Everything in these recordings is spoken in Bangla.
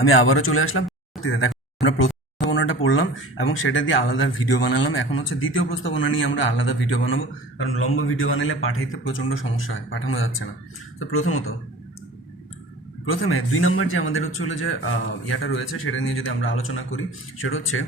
আমি আবারও চলে আসলাম। দেখো, আমরা প্রস্তাবনাটা পড়লাম এবং সেটা দিয়ে আলাদা ভিডিও বানালাম। এখন হচ্ছে দ্বিতীয় প্রস্তাবনা নিয়ে আমরা আলাদা ভিডিও বানাবো, কারণ লম্বা ভিডিও বানালে পাঠাইতে প্রচণ্ড সমস্যা হয়, পাঠানো যাচ্ছে না। তো প্রথমে 2 নম্বর যে আমাদের হচ্ছে হলো যে ইয়াটা রয়েছে, সেটা নিয়ে যদি আমরা আলোচনা করি, সেটা হচ্ছে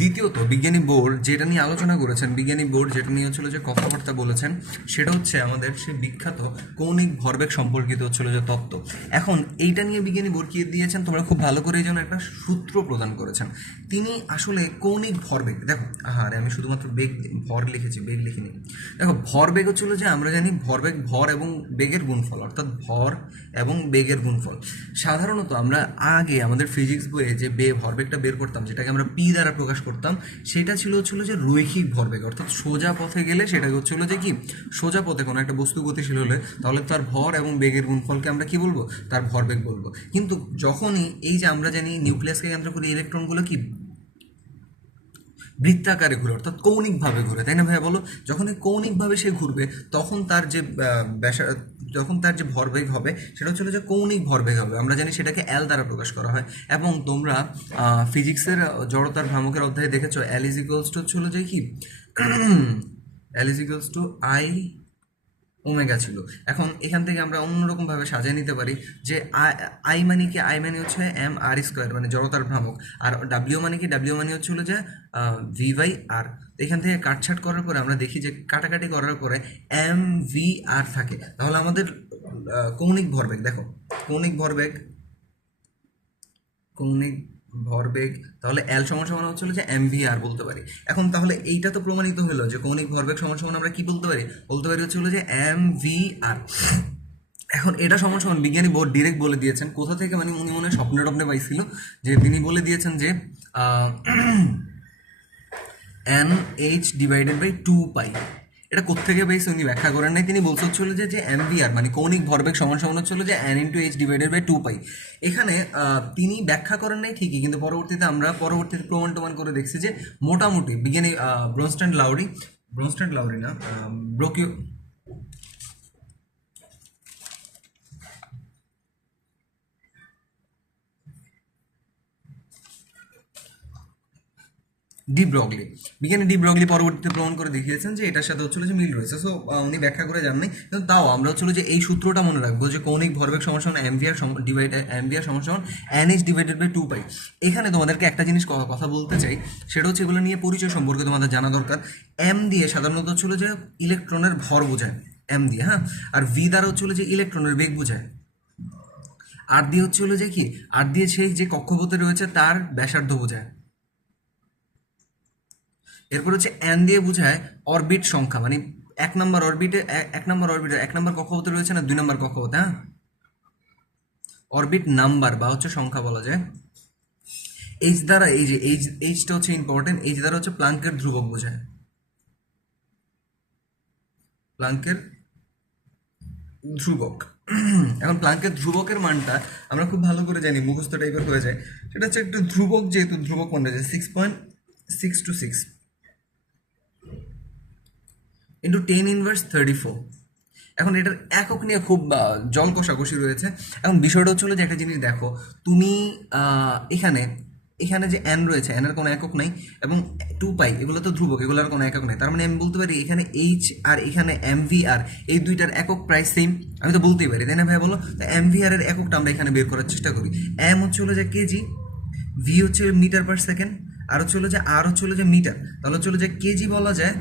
দ্বিতীয়ত বিজ্ঞানী বোর্ড যেটা নিয়ে আলোচনা করেছেন, বিজ্ঞানী বোর্ড যেটা নিয়ে হচ্ছিল যে কথাবার্তা বলেছেন, সেটা হচ্ছে আমাদের সেই বিখ্যাত কৌণিক ভরবেগ সম্পর্কিত হচ্ছিল যে তত্ত্ব। এখন এইটা নিয়ে বিজ্ঞানী বোর্ড কি দিয়েছেন, তোমরা খুব ভালো করে এই জন্য একটা সূত্র প্রদান করেছেন। তিনি আসলে কৌণিক ভরবেগ, দেখো আরে আমি শুধুমাত্র ভর লিখেছি, বেগ লিখিনি। দেখো, ভরবেগ হচ্ছিল যে আমরা জানি ভরবেগ ভর এবং বেগের গুণফল, অর্থাৎ ভর এবং বেগের গুণফল। সাধারণত আমরা আগে আমাদের ফিজিক্স বইয়ে যে ভরবেগটা বের করতাম, যেটাকে আমরা পি দ্বারা প্রকাশ করতাম, সেটা ছিল যে রৈখিক ভরবেগ, অর্থাৎ সোজা পথে গেলে সেটাকে হচ্ছিল যে কি, সোজা পথে কোনো একটা বস্তু গতিশীল হলে তাহলে তার ভর এবং বেগের গুণফলকে আমরা কি বলবো, তার ভরবেগ বলবো। কিন্তু যখনই এই যে আমরা জানি নিউক্লিয়াসকে কেন্দ্র করে ইলেকট্রনগুলো কি বৃত্তাকারে ঘুরে, অর্থাৎ কৌণিকভাবে ঘুরে, তাই না ভাইয়া বলো? যখন এই কৌণিকভাবে সে ঘুরবে তখন তার যে যখন তার যে ভরবেগ হবে সেটা হচ্ছে যে কৌণিক ভরবেগ হবে। আমরা জানি সেটাকে এল দ্বারা প্রকাশ করা হয়। এবং তোমরা ফিজিক্সের জড়তার ভ্রামকের অধ্যায়ে দেখেছো এল ইজ ইকুয়ালস টু হচ্ছিল যে কি এল is equals two I omega ছিল। এখন এখান থেকে আমরা অন্যরকমভাবে সাজিয়ে নিতে পারি যে আই মানে কি, আই মানে হচ্ছে এম আর স্কোয়ার, মানে জড়তার ভ্রামক। আর ডাব্লিউ মানে কি, ডাব্লিউ মানে হচ্ছে হলো যে ভি বাই আর। এখান থেকে কাটছাট করার পরে আমরা দেখি যে কাটাকাটি করার পরে এম ভি আর থাকে। তাহলে আমাদের কৌণিক ভরবেগ, দেখো কৌণিক ভরবেগ, কৌণিক ভরবেগ, তাহলে এল সমান সমান হচ্ছিল যে এম ভি আর বলতে পারি। এখন তাহলে এইটা তো প্রমাণিত হলো যে কৌণিক ভরবেগ সমান সমান আমরা কি বলতে পারি, হচ্ছিল যে এম ভি আর। এখন এটা সমান সমান বিজ্ঞানী বোর্ড ডিরেক্ট বলে দিয়েছেন, কোথা থেকে, মানে উনি মনে হয় স্বপ্নে টপ্নে পাইছিল, যে তিনি বলে দিয়েছেন যে এন এইচ ডিভাইডেড বাই 2 পাই। এটা কোথেকে পেয়েছে উনি ব্যাখ্যা করেন নাই, তিনি বলতে হচ্ছিল যে এমভিআর মানে কৌণিক ভরবেগ সমান সমান হচ্ছিল যে N into H divided by 2 pi. এখানে তিনি ব্যাখ্যা করেন নাই ঠিকই, কিন্তু পরবর্তীতে আমরা প্রমাণ টমান করে দেখছি যে মোটামুটি বিজ্ঞানী ব্রনস্ট্যান্ড লাউরি না, ব্রোকিও, বিজ্ঞানী ডি ব্রগলি পরবর্তীতে প্রমাণ করে দেখিয়েছেন যে এটার সাথে হচ্ছিল যে মিল রয়েছে। সো উনি ব্যাখ্যা করে যান নাই, কিন্তু তাও আমরা হচ্ছিল যে এই সূত্রটা মনে রাখবো যে কৌণিক ভরবেগ সমান সমান এমভিআর সমান সমান এনএইচ ডিভাইডেড বাই 2 পাই। এখানে তোমাদেরকে একটা জিনিস কথা বলতে চাই, সেটা হচ্ছে এগুলো নিয়ে পরিচয় সম্পর্কে তোমাদের জানা দরকার। এম দিয়ে সাধারণত হচ্ছিল যে ইলেকট্রনের ভর বোঝায়, এম দিয়ে, হ্যাঁ। আর ভি দ্বারা হচ্ছিল যে ইলেকট্রনের বেগ বোঝায়। আর দিয়ে হচ্ছিল যে কি, আর দিয়ে সেই যে কক্ষপথে রয়েছে তার ব্যাসার্ধ বোঝায়। এরপর হচ্ছে এন দিয়ে বোঝায় অরবিট সংখ্যা, মানে এক নম্বর কক্ষপথে রয়েছে না 2 নম্বর কক্ষপথে, হ্যাঁ, অরবিট নাম্বার বা হচ্ছে সংখ্যা বলা যায়। এইচ দ্বারা, এই যে এইচটা হচ্ছে ইম্পর্টেন্ট, এইচ দ্বারা হচ্ছে প্লাঙ্কের ধ্রুবক বোঝায়, প্লাঙ্কের ধ্রুবক। এখন প্লাঙ্কের ধ্রুবকের মানটা আমরা খুব ভালো করে জানি, মুখস্থ টাইপের হয়ে যায়। সেটা হচ্ছে একটা ধ্রুবক, যেহেতু ধ্রুবক মানটা যে 6.626 ইন্টু 10⁻34। এখন এটার একক নিয়ে খুব জল কষাকষি রয়েছে। এখন বিষয়টা হচ্ছে যে একটা জিনিস দেখো, তুমি এখানে যে এন রয়েছে, এনের কোনো একক নাই, এবং 2 পাই এগুলো তো ধ্রুবক, এগুলোর কোনো একক নাই। তার মানে আমি বলতে পারি এখানে এইচ আর এখানে এম ভি আর, এই দুইটার একক প্রায় সেম। আমি তো বলতেই পারি, তাই না ভাই বলো? তো এম ভি আর এর এককটা আমরা এখানে বের করার চেষ্টা করি। এম হচ্ছে যে কেজি, ভি হচ্ছে মিটার পার সেকেন্ড, আর হচ্ছে যে আর হচ্ছে যে মিটার। তাহলে হচ্ছে যে কেজি বলা যায়,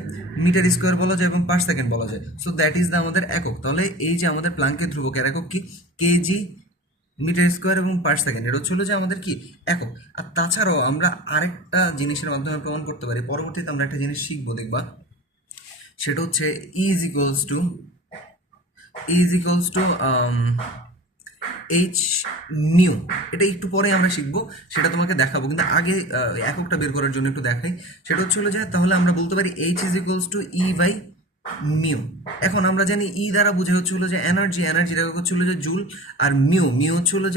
মিটার স্কোয়ার বলা যায় এবং পার সেকেন্ড বলা যায়। সো দ্যাট ইজ দ্য আমাদের একক। তাহলে এই যে আমাদের প্লাঙ্কের ধ্রুবকের একক কি, কেজি, মিটার স্কোয়ার এবং পার সেকেন্ড, এটা হচ্ছে যে আমাদের কি একক। আর তাছাড়াও আমরা আরেকটা জিনিসের মাধ্যমে প্রমাণ করতে পারি, পরবর্তীতে আমরা একটা জিনিস শিখবো, দেখবা, সেটা হচ্ছে is equals two H new. এটা একটু পরে আমরা শিখবো, সেটা তোমাকে দেখাবো, কিন্তু আগে এককটা বের করার জন্য একটু দেখাই। সেটা হচ্ছে যে তাহলে আমরা বলতে পারি H is equals to E by mu. এখন আমরা জানি ই দ্বারা বোঝা হচ্ছে হলো যে এনার্জি, এনার্জির একক হচ্ছে হলো যে জুল। আর মিউ হচ্ছে হলো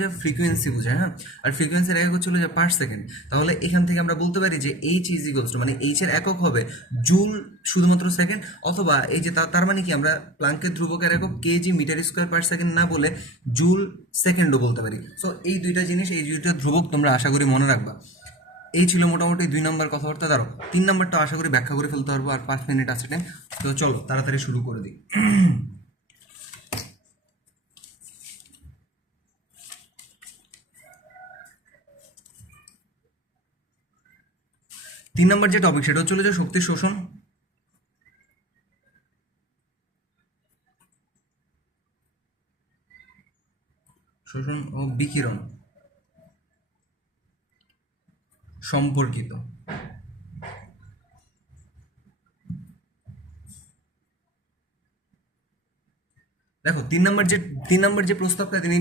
যে ফ্রিকোয়েন্সি বোঝায়, হ্যাঁ। আর ফ্রিকোয়েন্সির একক হচ্ছে হলো যে পার সেকেন্ড। তাহলে এখান থেকে আমরা বলতে পারি যে এইচ ইজ ইকুয়ালস টু, মানে এইচ এর একক হবে জুল শুধুমাত্র সেকেন্ড, অথবা এই যে তার মানে কি আমরা প্লাঙ্কের ধ্রুবকের একক kg metre square per second না বলে জুল সেকেন্ডও বলতে পারি। সো এই দুইটা জিনিস, এই দুইটা ধ্রুবক তোমরা আশা করি মনে রাখবা। এই ছিল মোটামুটি 2 নম্বর কথাবার্তা। দাঁড়ো, 3 নম্বরটা আশা করি ব্যাখ্যা করে ফেলতে পারবো, আর 5 মিনিট আছে টাইম। তো চলো তাড়াতাড়ি শুরু করে দিই। 3 নম্বর যে টপিক সেটা হচ্ছে যে শক্তির শোষণ, শোষণ ও বিকিরণ সম্পর্কিত। দেখো, 3 নম্বর যে প্রস্তাবটা তিনি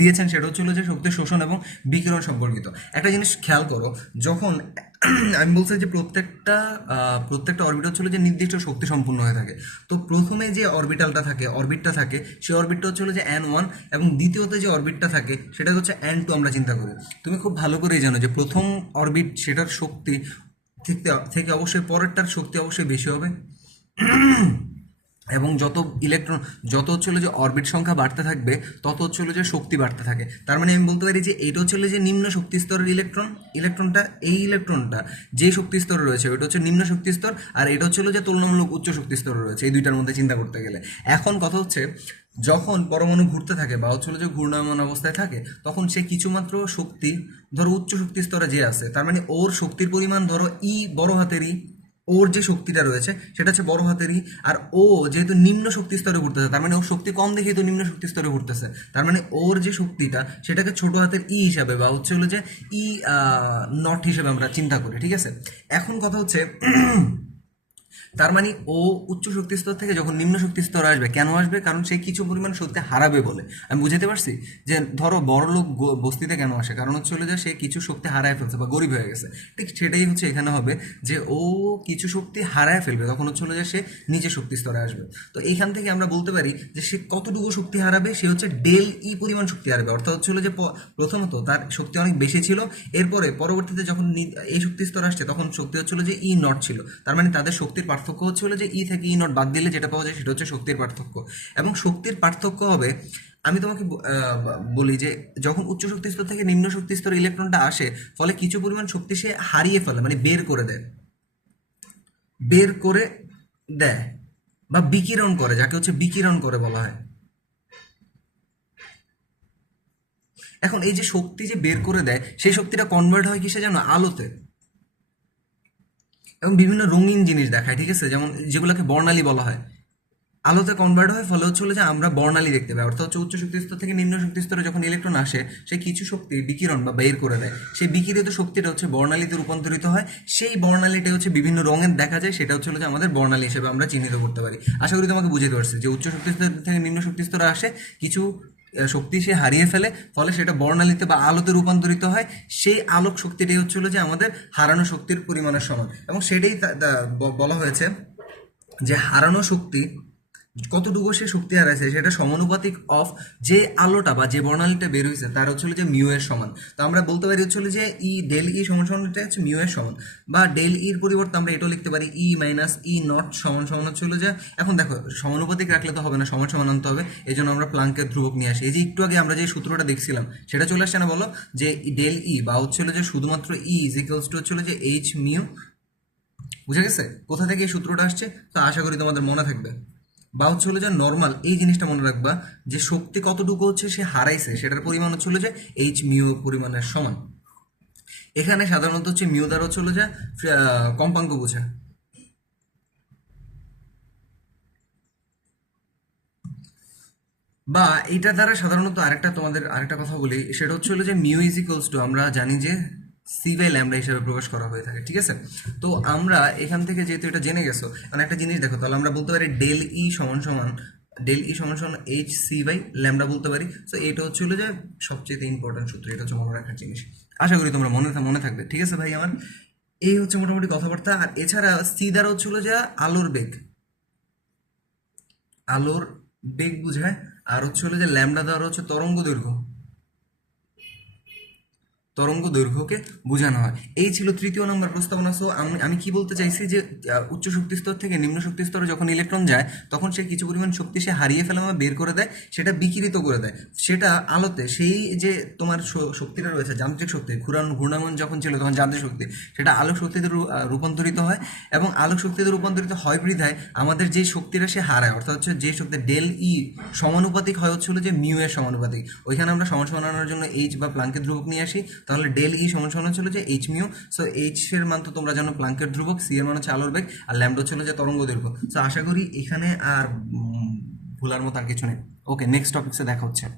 দিয়েছেন সেটা হচ্ছিল যে শক্তির শোষণ এবং বিকিরণ সম্পর্কিত। একটা জিনিস খেয়াল করো, যখন আমি বলছি যে প্রত্যেকটা অরবিট হচ্ছিল যে নির্দিষ্ট শক্তি সম্পূর্ণ হয়ে থাকে। তো প্রথমে যে অরবিটটা থাকে সেই অরবিটটা হচ্ছিল যে N1, এবং দ্বিতীয়তে যে অরবিটটা থাকে সেটা হচ্ছে N2। আমরা চিন্তা করি, তুমি খুব ভালো করেই জানো যে প্রথম অরবিট সেটার শক্তি থেকে অবশ্যই পরেরটার শক্তি অবশ্যই বেশি হবে, এবং যত হচ্ছিল যে অরবিট সংখ্যা বাড়তে থাকবে তত হচ্ছিল যে শক্তি বাড়তে থাকে। তার মানে আমি বলতে পারি যে এইটা হচ্ছিল যে নিম্ন শক্তি স্তরের ইলেকট্রনটা যে শক্তি স্তরে রয়েছে ওইটা হচ্ছে নিম্ন শক্তি স্তর, আর এটা হচ্ছিল যে তুলনামূলক উচ্চ শক্তি স্তরে রয়েছে, এই দুইটার মধ্যে চিন্তা করতে গেলে। এখন কথা হচ্ছে, যখন পরমাণু ঘুরতে থাকে বা হচ্ছিল যে ঘূর্ণায়মান অবস্থায় থাকে, তখন সে কিছুমাত্র শক্তি, ধরো উচ্চ শক্তি স্তরে যে আছে, তার মানে ওর শক্তির পরিমাণ ধরো বড় হাতের ই, ওর যে শক্তিটা রয়েছে সেটা হচ্ছে বড় হাতেরই। আর ও যেহেতু নিম্ন শক্তি স্তরে ঘুরতেছে, তার মানে ওর শক্তি কম দেখেই তো নিম্ন শক্তি স্তরে ঘুরতেছে, তার মানে ওর যে শক্তিটা সেটাকে ছোট হাতের ই হিসাবে বা হচ্ছে হলো যে ই নট হিসেবে আমরা চিন্তা করি, ঠিক আছে। এখন কথা হচ্ছে, তার মানে ও উচ্চ শক্তি স্তর থেকে যখন নিম্ন শক্তি স্তরে আসবে, কেন আসবে? কারণ সে কিছু পরিমাণ শক্তি হারাবে বলে। আমি বুঝাতে পারছি যে ধরো বড়লোক বস্তিতে কেন আসে, কারণ হচ্ছে হলো যে সে কিছু শক্তি হারায় ফেলছে বা গরিব হয়ে গেছে। ঠিক সেটাই হচ্ছে এখানে হবে, যে ও কিছু শক্তি হারায় ফেলবে, তখন হচ্ছে হলো যে সে নিচে শক্তি স্তরে আসবে। তো এইখান থেকে আমরা বলতে পারি যে সে কতটুকু শক্তি হারাবে, সে হচ্ছে ডেল ই পরিমাণ শক্তি হারাবে। অর্থাৎ হচ্ছে হলো যে প্রথমত তার শক্তি অনেক বেশি ছিল, এরপরে পরবর্তীতে যখন এই শক্তি স্তর আসছে তখন শক্তি হচ্ছিল যে ই নট ছিল। তার মানে তাদের শক্তির পার্থক্য হচ্ছে হলো যে ই থেকে ই নট বাদ দিলে যেটা পাওয়া যায় সেটা হচ্ছে শক্তির পার্থক্য। এবং শক্তির পার্থক্য হবে, আমি তোমাকে বলি যে যখন উচ্চ শক্তি স্তর থেকে নিম্ন শক্তি স্তর ইলেকট্রনটা আসে, ফলে কিছু পরিমাণ শক্তি সে হারিয়ে ফেলে, মানে বের করে দেয় বা বিকিরণ করে, যাকে হচ্ছে বিকিরণ করে বলা হয়। এখন এই যে শক্তি যে বের করে দেয়, সেই শক্তিটা কনভার্ট হয় কিসে জানো? আলোতে। এবং বিভিন্ন রঙিন জিনিস দেখায়, ঠিক আছে, যেমন যেগুলোকে বর্ণালী বলা হয়, আলোতে কনভার্ট হয়, ফলে হচ্ছে হলো যে আমরা বর্ণালী দেখতে পাই। অর্থাৎ হচ্ছে উচ্চ শক্তি স্তর থেকে নিম্ন শক্তি স্তরে যখন ইলেকট্রন আসে, সে কিছু শক্তি বিকিরণ বা বের করে দেয়, সেই বিকিরিত শক্তিটা হচ্ছে বর্ণালীতে রূপান্তরিত হয়। সেই বর্ণালীটা হচ্ছে বিভিন্ন রঙের দেখা যায়, সেটা হচ্ছে হলো যে আমাদের বর্ণালী হিসেবে আমরা চিহ্নিত করতে পারি। আশা করি তোমাকে বুঝতে পারছি যে উচ্চ শক্তি স্তর থেকে নিম্ন শক্তি স্তরে আসে, কিছু শক্তি সে হারিয়ে ফেলে, ফলে সেটা বর্ণালীতে বা আলোতে রূপান্তরিত হয়। সেই আলোক শক্তিটাই হচ্ছে হলো যে আমাদের হারানো শক্তির পরিমাণের সমান, এবং সেটাই বলা হয়েছে যে হারানো শক্তি কতটুকু সে শক্তি হারাইছে সেটা সমানুপাতিক অফ যে আলোটা বা যে বর্ণালীটা বের হয়েছে তার হচ্ছিল যে মিউ এর সমান। তো আমরা বলতে পারি হচ্ছিল যে ডেল ই সমান সমান এটা হচ্ছে মিউ এর সমান, বা ডেল ইর পরিবর্তে আমরা এটাও লিখতে পারি ই মাইনাস ই নট সমান সমান হচ্ছিল যে, এখন দেখো সমানুপাতিক রাখলে তো হবে না, সমান সমান আনতে হবে, এই জন্য আমরা প্লাঙ্কের ধ্রুবক নিয়ে আসি। এই যে একটু আগে আমরা যে সূত্রটা দেখছিলাম সেটা চলে আসছে না, বলো যে ডেল ই বা হচ্ছিল যে শুধুমাত্র ই ইজ ইকুয়ালস টু হচ্ছিল যে এইচ মিউ। বুঝে গেছে কোথা থেকে এই সূত্রটা আসছে? তো আশা করি তোমাদের মনে থাকবে। বা হচ্ছে হলো যে নর্মাল এই জিনিসটা মনে রাখবা যে শক্তি কতটুকু হচ্ছে সে হারাইছে সেটার পরিমাণ হচ্ছে হলো যে এইচ মিউ পরিমাণের সমান। এখানে সাধারণত হচ্ছে মিউ দ্বারা হচ্ছে হলো যে কম্পাঙ্ক বোঝায়। বা এইটা দ্বারা সাধারণত আরেকটা কথা বলি, সেটা হচ্ছে হলো যে মিউ ইজ ইকুয়ালস টু আমরা জানি যে সি বাই ল্যামডা হিসেবে প্রকাশ করা হয়ে থাকে, ঠিক আছে। তো আমরা এখান থেকে যেহেতু এটা জেনে গেছো, মানে একটা জিনিস দেখো, তাহলে আমরা বলতে পারি ডেল ই সমান সমান এইচ সি বাই ল্যামডা বলতে পারি। তো এটা হচ্ছে হলো যে সবচেয়ে ইম্পর্টেন্ট সূত্র, এটা হচ্ছে মনে রাখার জিনিস। আশা করি তোমরা মনে থাকবে, ঠিক আছে ভাই আমার। এই হচ্ছে মোটামুটি কথাবার্তা। আর এছাড়া সি দ্বারা হচ্ছে হলো যে আলোর বেগ, আলোর বেগ বোঝায়, আর হচ্ছে হলো যে ল্যামডা দ্বারা হচ্ছে তরঙ্গ দৈর্ঘ্যকে বোঝানো হয়। এই ছিল তৃতীয় নম্বর প্রস্তাবনা। সো আমি কি বলতে চাইছি যে উচ্চ শক্তি স্তর থেকে নিম্ন শক্তি স্তরে যখন ইলেকট্রন যায় তখন সে কিছু পরিমাণ শক্তি সে হারিয়ে ফেলা বা বের করে দেয়, সেটা বিকিরিত করে দেয়, সেটা আলোতে সেই যে তোমার শক্তিটা রয়েছে যান্ত্রিক শক্তি, ঘূর্ণায়মান যখন ছিল তখন যান্ত্রিক শক্তি, সেটা আলোক শক্তিতে রূপান্তরিত হয়, এবং আলোক শক্তিতে রূপান্তরিত হয় বিধায় আমাদের যে শক্তিটা সে হারায়, অর্থাৎ হচ্ছে যে শক্তি ডেল ই সমানুপাতিক হয় হচ্ছিল যে মিউ এর সমানুপাতিক। ওইখানে আমরা সমান সমানানোর জন্য এইচ বা প্লাঙ্কের ধ্রুবক নিয়ে আসি, তাহলে ডেল ই সমান সমান হচ্ছিল যে এইচ মিউ। সো এইচ এর মান তো তোমরা জানো প্লাঙ্কের ধ্রুবক, সি এর মান হচ্ছে আলোর বেগ, আর ল্যামডা ছিল যে তরঙ্গ দৈর্ঘ্য। সো আশা করি এখানে আর ভুলার মতো আর কিছু নেই। ওকে, নেক্সট টপিক্সে দেখা হচ্ছে।